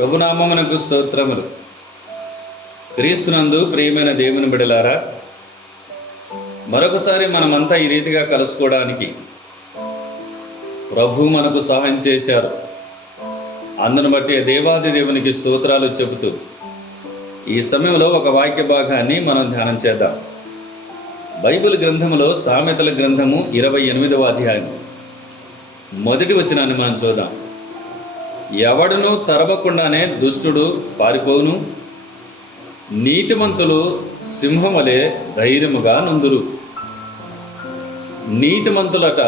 ప్రభునామమునకు స్తోత్రములు. క్రీస్తునందు ప్రియమైన దేవుని బిడలారా, మరొకసారి మనమంతా ఈ రీతిగా కలుసుకోవడానికి ప్రభు మనకు సహాయం చేశారు. అందును బట్టి దేవాది దేవునికి స్తోత్రాలు చెబుతూ ఈ సమయంలో ఒక వాక్య భాగాన్ని మనం ధ్యానం చేద్దాం. బైబిల్ గ్రంథములో సామెతల గ్రంథము 28వ అధ్యాయం మొదటి వచనాన్ని మనం చూద్దాం. ఎవడును తరవకుండానే దుష్టుడు పారిపోవును, నీతిమంతులు సింహములే ధైర్యముగా నుందురు. నీతిమంతులట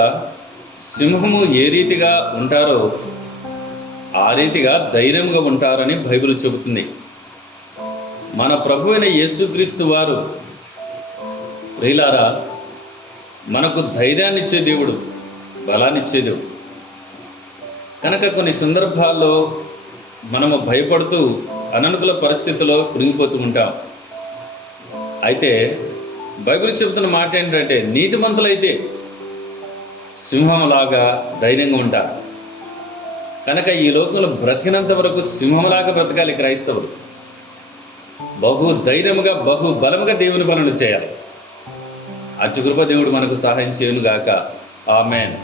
సింహము ఏ రీతిగా ఉంటారో ఆ రీతిగా ధైర్యంగా ఉంటారని బైబిల్ చెబుతుంది. మన ప్రభువైన యేసుక్రీస్తు వారు ప్రియులారా, మనకు ధైర్యాన్ని ఇచ్చే దేవుడు, బలాన్ని ఇచ్చే దేవుడు. కనుక కొన్ని సందర్భాల్లో మనము భయపడుతూ అననుకూల పరిస్థితుల్లో కృంగిపోతూ ఉంటాం. అయితే బైబిల్ చెబుతున్న మాట ఏంటంటే, నీతిమంతులైతే సింహంలాగా ధైర్యంగా ఉంటారు. కనుక ఈ లోకంలో బ్రతికినంత వరకు సింహంలాగా బ్రతకాలి క్రైస్తవులు. బహు ధైర్యముగా బహు బలముగా దేవుని పనులు చేయాలి. అతి కృప దేవుడు మనకు సహాయం చేయనుగాక. ఆమేన్.